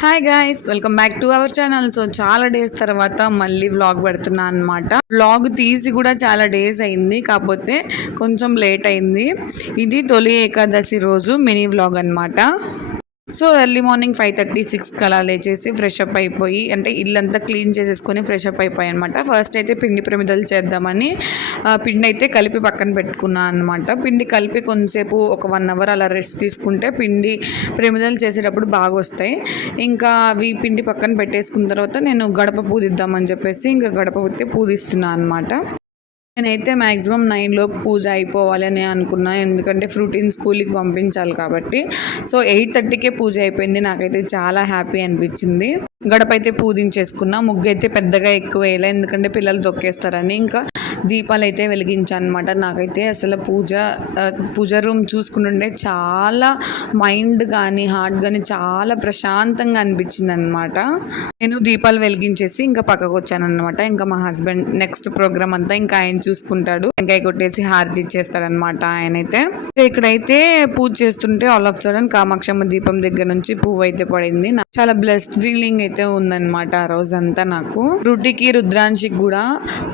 Hi guys, welcome back to our channel. So చాలా days తర్వాత మళ్ళీ వ్లాగ్ పెడుతున్నా అనమాట. వ్లాగ్ తీసి కూడా చాలా డేస్ అయింది, కాకపోతే కొంచెం లేట్ అయింది. ఇది తొలి ఏకాదశి రోజు మినీ వ్లాగ్ అనమాట. సో ఎర్లీ మార్నింగ్ 5:36 అలా లేచేసి ఫ్రెష్ అప్ అయిపోయి, అంటే ఇల్లంతా క్లీన్ చేసేసుకొని ఫ్రెష్ అప్ అయిపోయి అనమాట. ఫస్ట్ అయితే పిండి ప్రమిదలు చేద్దామని పిండి అయితే కలిపి పక్కన పెట్టుకున్నాను అనమాట. పిండి కలిపి కొంతసేపు ఒక 1 అవర్ అలా రెస్ట్ తీసుకుంటే పిండి ప్రమిదలు చేసేటప్పుడు బాగా వస్తాయి. ఇంకా అవి పిండి పక్కన పెట్టేసుకున్న తర్వాత నేను గడప పూజిద్దామని చెప్పేసి ఇంకా గడప పూజిస్తున్నాను అనమాట. నేనైతే మ్యాక్సిమం 9 పూజ అయిపోవాలని అనుకున్నా, ఎందుకంటే ఫ్రూటీన్ స్కూల్కి పంపించాలి కాబట్టి. సో 8:30కే పూజ అయిపోయింది. నాకైతే చాలా హ్యాపీ అనిపించింది. గడప అయితే పూజించేసుకున్నా. ముగ్గు అయితే పెద్దగా ఎక్కువ వేయలే, ఎందుకంటే పిల్లలు తొక్కేస్తారని. ఇంకా దీపాలు అయితే వెలిగించాను అనమాట. నాకైతే అసలు పూజ రూమ్ చూసుకుంటుంటే చాలా మైండ్ కానీ హార్ట్ కానీ చాలా ప్రశాంతంగా అనిపించింది అనమాట. నేను దీపాలు వెలిగించేసి ఇంకా పక్కకు వచ్చాను అనమాట. ఇంకా మా హస్బెండ్ నెక్స్ట్ ప్రోగ్రామ్ అంతా ఇంకా ఆయన చూసుకుంటాడు. వెంకాయ కొట్టేసి హారతి ఇచ్చేస్తాడనమాట ఆయనైతే. ఇక్కడైతే పూజ చేస్తుంటే ఆల్ ఆఫ్ సడన్ కామాక్షమ్మ దీపం దగ్గర నుంచి పువ్వు అయితే పడింది. చాలా బ్లెస్డ్ ఫీలింగ్ అయితే ఉందన్నమాట ఆ రోజంతా. నాకు రుటికి రుద్రాంశికి కూడా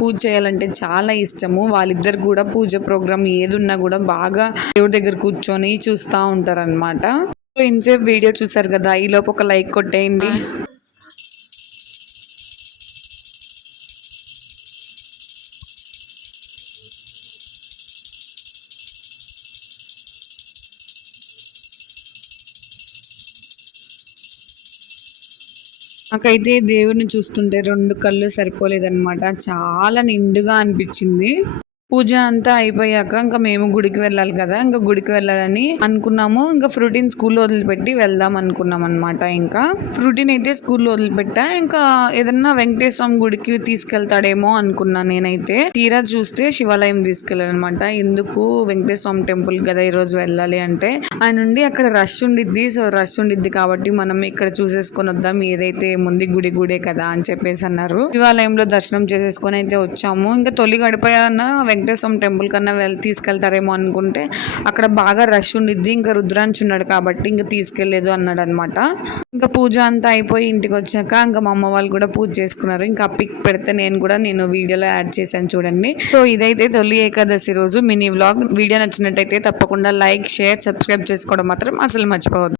పూజ చేయాలంటే చాలా ఇష్టము. వాళ్ళిద్దరు కూడా పూజ ప్రోగ్రామ్ ఏదున్నా కూడా బాగా దేవుడి దగ్గర కూర్చొని చూస్తూ ఉంటారనమాట. ఇంతసేపు వీడియో చూసారు కదా, ఈలోపు ఒక లైక్ కొట్టేయండి. నాకైతే దేవుడిని చూస్తుంటే 2 కళ్ళు సరిపోలేదన్నమాట. చాలా నిండుగా అనిపించింది. పూజ అంతా అయిపోయాక ఇంకా మేము గుడికి వెళ్ళాలి కదా, ఇంకా గుడికి వెళ్ళాలని అనుకున్నాము. ఇంకా ఫ్రూటీన్ స్కూల్లో వదిలిపెట్టి వెళ్దాం అనుకున్నాం అనమాట. ఇంకా ఫ్రూటీన్ అయితే స్కూల్లో వదిలిపెట్టా. ఇంకా ఏదన్నా వెంకటేశ్వర స్వామి గుడికి తీసుకెళ్తాడేమో అనుకున్నా నేనైతే. తీరా చూస్తే శివాలయం తీసుకెళ్ళాలన్నమాట. ఎందుకు వెంకటేశ్వర స్వామి టెంపుల్ కదా ఈరోజు వెళ్ళాలి అంటే, ఆయన నుండి అక్కడ రష్ ఉండిద్ది. సో రష్ ఉండిద్ది కాబట్టి మనం ఇక్కడ చూసేసుకొని వద్దాం, ఏదైతే ముందు గుడే కదా అని చెప్పేసి అన్నారు. శివాలయంలో దర్శనం చేసేసుకొని అయితే వచ్చాము. ఇంకా తొలి గడిపోయాన వెంకటేశ్వర టెంపుల్ కన్నా తీసుకెళ్తారేమో అనుకుంటే అక్కడ బాగా రష్ ఉండిద్ది. ఇంకా రుద్రాంశ్ ఉన్నాడు కాబట్టి ఇంకా తీసుకెళ్లేదు అన్నాడు అనమాట. ఇంకా పూజ అంతా అయిపోయి ఇంటికి వచ్చాక ఇంకా మా అమ్మ వాళ్ళు కూడా పూజ చేసుకున్నారు. ఇంకా పిక్ పెడితే నేను వీడియోలో యాడ్ చేశాను చూడండి. సో ఇదైతే తొలి ఏకాదశి రోజు మినీ వ్లాగ్. వీడియో నచ్చినట్టయితే తప్పకుండా లైక్, షేర్, సబ్స్క్రైబ్ చేసుకోవడం మాత్రం అసలు మర్చిపోవద్దు.